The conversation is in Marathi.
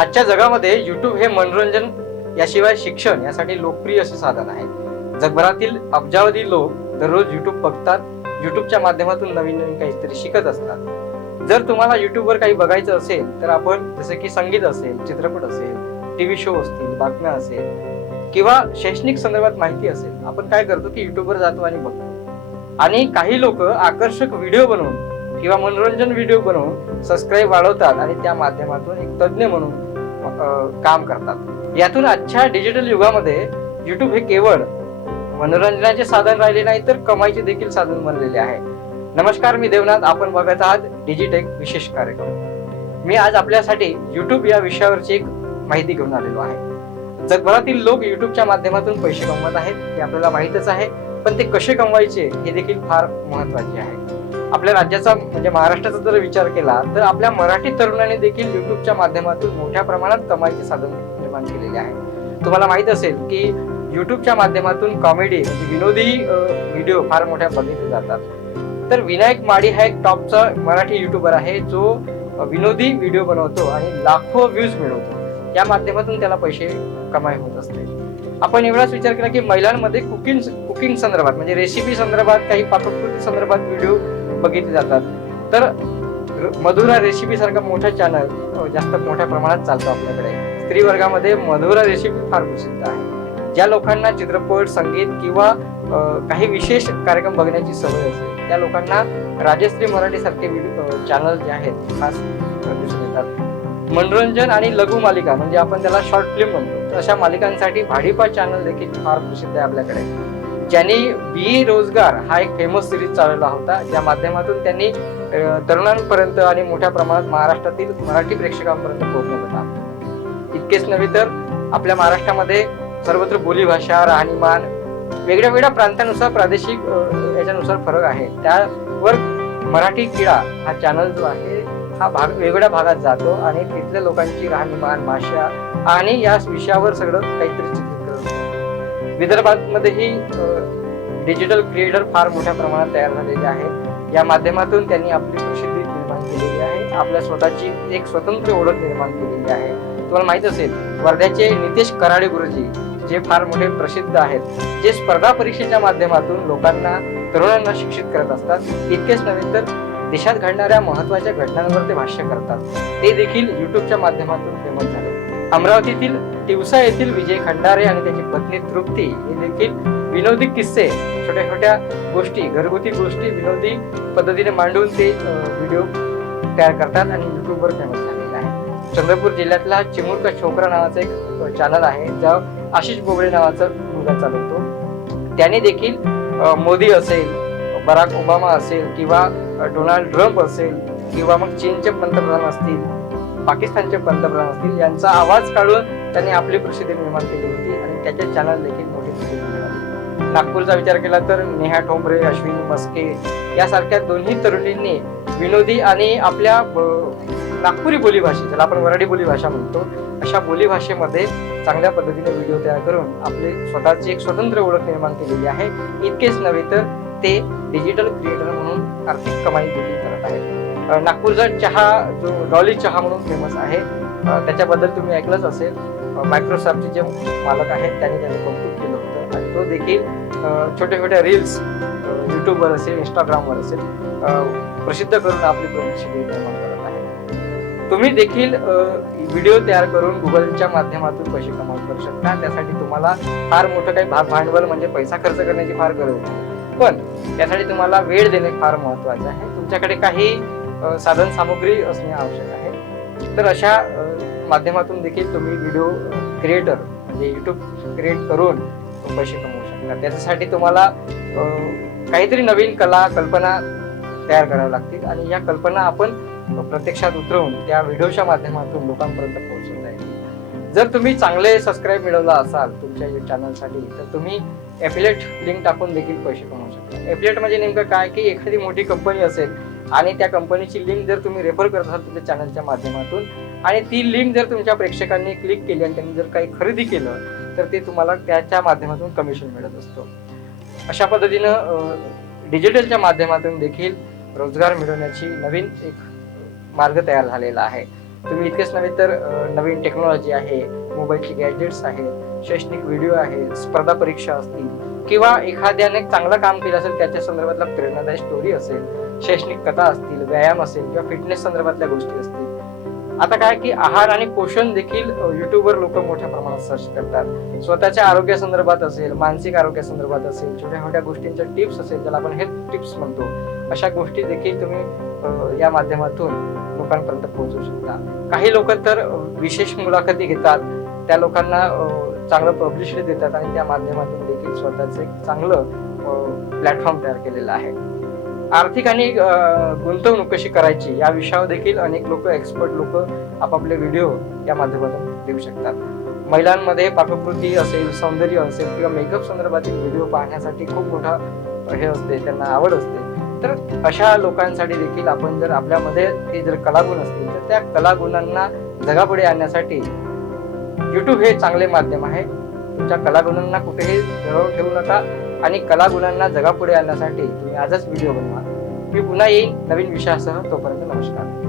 आजच्या जगामध्ये युट्यूब हे मनोरंजन याशिवाय शिक्षण यासाठी लोकप्रिय असे साधन आहे. जगभरातील अब्जावधी लोक दररोज युट्यूब बघतात युट्यूबच्या माध्यमातून नवीन नवीन काहीतरी शिकत असतात. जर तुम्हाला युट्यूबवर काही बघायचं असेल तर आपण जसं की संगीत असेल चित्रपट असेल टीव्ही शो असतील बातम्या असेल किंवा शैक्षणिक संदर्भात माहिती असेल आपण काय करतो की युट्यूबवर जातो आणि बघतो. आणि काही लोक आकर्षक व्हिडिओ बनवून किंवा मनोरंजन व्हिडिओ बनवून सबस्क्राईब वाढवतात आणि त्या माध्यमातून एक तज्ज्ञ म्हणून काम करतात. यातून आजच्या डिजिटल युगामध्ये युट्यूब हे केवळ मनोरंजनाचे साधन राहिले नाही तर कमाईचे देखील साधन बनलेले आहे. नमस्कार मी देवनाथ. आपण बघत आहात डिजिटेक विशेष कार्यक्रम. मी आज आपल्यासाठी युट्यूब या विषयावरची एक माहिती घेऊन आलेलो आहे. जगभरातील लोक युट्यूबच्या माध्यमातून पैसे कमवत आहेत हे आपल्याला माहीतच आहे पण ते कसे कमवायचे हे देखील फार महत्त्वाचे आहे. आपल्या राज्याचा म्हणजे महाराष्ट्राचा जर विचार केला तर आपल्या मराठी तरुणांनी देखील युट्यूबच्या माध्यमातून मोठ्या प्रमाणात कमाईचे साधन निर्माण केलेले आहे. तुम्हाला माहीत असेल की युट्यूबच्या माध्यमातून कॉमेडी म्हणजे विनोदी व्हिडिओ फार मोठ्या बघितले जातात. तर विनायक माडी हा एक टॉपचा मराठी युट्यूबर आहे जो विनोदी व्हिडिओ बनवतो आणि लाखो व्ह्यूज मिळवतो. या माध्यमातून त्याला पैसे कमाई होत असते. आपण एवढाच विचार केला की महिलांमध्ये कुकिंग कुकिंग संदर्भात म्हणजे रेसिपी संदर्भात काही पाककृती संदर्भात व्हिडिओ बघितले जातात. तर मधुरा रेसिपी सारखा मोठा चॅनल जास्त मोठ्या प्रमाणात चालतो आपल्याकडे. स्त्री वर्गामध्ये मधुरा रेसिपी फार प्रसिद्ध आहे. ज्या लोकांना चित्रपट संगीत किंवा काही विशेष कार्यक्रम बघण्याची सवय असते त्या लोकांना राजश्री मराठी सारखे चॅनल जे आहेत खास दिसून येतात. मनोरंजन आणि लघु मालिका म्हणजे आपण त्याला शॉर्ट फिल्म म्हणतो. अशा मालिकांसाठी भाडीपा चॅनल देखील फार प्रसिद्ध आहे आपल्याकडे. ज्यांनी बी रोजगार हा एक फेमस सिरीज चालवला होता ज्या माध्यमातून त्यांनी तरुणांपर्यंत आणि मोठ्या प्रमाणात महाराष्ट्रातील मराठी प्रेक्षकांपर्यंत पोहोचवत होता. इतकेच नव्हे तर आपल्या महाराष्ट्रामध्ये सर्वत्र बोलीभाषा राहणीमान वेगळ्या वेगळ्या प्रांतानुसार प्रादेशिक याच्यानुसार फरक आहे. त्यावर मराठी किडा हा चॅनल जो आहे हा भाग वेगळ्या भागात जातो आणि तिथल्या लोकांची राहणीमान भाषा आणि या विषयावर सगळं काहीतरी चित्रित विदर्भामध्येही डिजिटल क्रिएटर फार मोठ्या प्रमाणात तयार झालेले आहेत या माध्यमातून त्यांनी आपली प्रसिद्धी निर्माण केलेली आहे. आपल्या स्वतःची एक स्वतंत्र ओळख निर्माण केलेली आहे. तुम्हाला माहीत असेल वर्ध्याचे नितेश कराडे गुरुजी जे फार मोठे प्रसिद्ध आहेत जे स्पर्धा परीक्षेच्या माध्यमातून लोकांना तरुणांना शिक्षित करत असतात इतकेच नव्हे तर देशात घडणाऱ्या महत्त्वाच्या घटनांवर ते भाष्य करतात. ते देखील युट्यूबच्या माध्यमातून फेमस झाले. अमरावतीतील तिवसा येथील विजय खंडारे आणि त्याची पत्नी तृप्ती हे देखील विनोदी किस्से छोट्या छोट्या गोष्टी घरगुती गोष्टी विनोदी पद्धतीने मांडून ते व्हिडिओ तयार करतात आणि युट्यूबवर फेमस झालेला आहे चंद्रपूर जिल्ह्यातला चिमुरका छोकरा नावाचा एक चॅनल आहे ज्या आशिष बोबडे नावाचा मुलगा चालवतो. त्याने देखील मोदी असेल बराक ओबामा असेल किंवा डोनाल्ड ट्रम्प असेल किंवा मग चीनचे पंतप्रधान असतील पाकिस्तानचे पंतप्रधान असतील यांचा आवाज काढून त्यांनी आपली प्रसिद्धी निर्माण केली होती आणि त्याचे चॅनल देखील मोठी प्रसिद्धी मिळाली नागपूरचा विचार केला तर नेहा ठोंबरे अश्विनी मस्के यासारख्या दोन्ही तरुणींनी विनोदी आणि आपल्या ब- नागपुरी बोलीभाषे ज्याला आपण वराडी बोलीभाषा म्हणतो अशा बोलीभाषेमध्ये चांगल्या पद्धतीने व्हिडिओ तयार करून आपले स्वतःची एक स्वतंत्र ओळख निर्माण केलेली आहे. इतकेच नव्हे तर ते डिजिटल क्रिएटर म्हणून आर्थिक कमाई देखील करत आहेत. नागपूरचा चहा जो डॉली चहा म्हणून फेमस आहे त्याच्याबद्दल तुम्ही ऐकलंच असेल. मायक्रोसॉफ्टचे जे मालक आहेत त्यांनी त्याचं कौतुक केलं होतं. आणि तो देखील छोट्या छोट्या रील्स यूट्यूबवर असेल इंस्टाग्रामवर असेल प्रसिद्ध करून आपली प्रसिद्धी निर्माण करत आहे तुम्ही देखील व्हिडिओ तयार करून गुगलच्या माध्यमातून पैसे कमावू करू शकता. त्यासाठी तुम्हाला फार मोठं काही भाग भांडवल म्हणजे पैसा खर्च करण्याची फार गरज नाही. पण त्यासाठी तुम्हाला वेळ देणे फार महत्वाचं आहे. तुमच्याकडे काही साधन सामुग्री असणे आवश्यक आहे. तर अशा माध्यमातून देखील तुम्ही व्हिडिओ क्रिएटर म्हणजे युट्यूब क्रिएट करून पैसे कमवू शकता. त्याच्यासाठी तुम्हाला काहीतरी नवीन कला कल्पना तयार कराव्या लागतील आणि या कल्पना आपण प्रत्यक्षात उतरवून त्या व्हिडिओच्या माध्यमातून लोकांपर्यंत पोहोचवता येईल. जर तुम्ही चांगले सबस्क्राईब मिळवला असाल तुमच्या चॅनलसाठी तर तुम्ही एफिलेट लिंक टाकून देखील पैसे कमवू शकता. एफिलेट म्हणजे नेमकं काय? की एखादी मोठी कंपनी असेल आणि त्या कंपनीची लिंक जर तुम्ही रेफर करत असाल तुमच्या चॅनलच्या माध्यमातून आणि ती लिंक जर तुमच्या प्रेक्षकांनी क्लिक केली आणि त्यांनी जर काही खरेदी केलं तर ते तुम्हाला त्याच्या माध्यमातून कमिशन मिळत असतो. अशा पद्धतीनं डिजिटलच्या माध्यमातून देखील रोजगार मिळवण्याची नवीन एक मार्ग तयार झालेला आहे. तुम्ही इतकेच नव्हे तर नवीन टेक्नॉलॉजी आहे मोबाईलचे गॅजेट्स आहेत शैक्षणिक व्हिडिओ आहेत स्पर्धा परीक्षा असतील किंवा एखाद्याने चांगलं काम केलं असेल त्याच्या संदर्भातला प्रेरणादायी स्टोरी असेल शैक्षणिक कथा असतील व्यायाम असेल किंवा फिटनेस संदर्भातल्या गोष्टी असतील. आता काय की आहार आणि पोषण देखील युट्यूबवर लोक मोठ्या प्रमाणात सर्च करतात. स्वतःच्या आरोग्यासंदर्भात असेल मानसिक आरोग्या संदर्भात असेल छोट्या छोट्या गोष्टींच्या टिप्स असेल ज्याला आपण हेल्थ टिप्स म्हणतो. अशा गोष्टी देखील तुम्ही या माध्यमातून लोकांपर्यंत पोहोचू शकता. काही लोक तर विशेष मुलाखती घेतात त्या लोकांना चांगलं पब्लिसिटी देतात आणि त्या माध्यमातून देखील स्वतःचं एक चांगलं प्लॅटफॉर्म तयार केलेलं आहे. आर्थिक आणि गुंतवणूक कशी करायची या विषयावर देखील अनेक लोक एक्सपर्ट लोक आपापले व्हिडिओ या माध्यमातून देऊ शकतात. महिलांमध्ये पाककृती असेल सौंदर्य असेल किंवा मेकअप संदर्भातील व्हिडिओ पाहण्यासाठी खूप मोठा हे असते त्यांना आवड असते. तर अशा लोकांसाठी देखील आपण जर आपल्यामध्ये ते जर कलागुण असतील तर त्या कलागुणांना जगापुढे आणण्यासाठी यूट्यूब हे चांगले माध्यम आहे. तुमच्या कलागुणांना कुठेही दडवून ठेवू नका आणि कलागुणांना जगापुढे आणण्यासाठी तुम्ही आजच व्हिडिओ बनवा. मी पुन्हा येईन नवीन विषयासह. तोपर्यंत नमस्कार.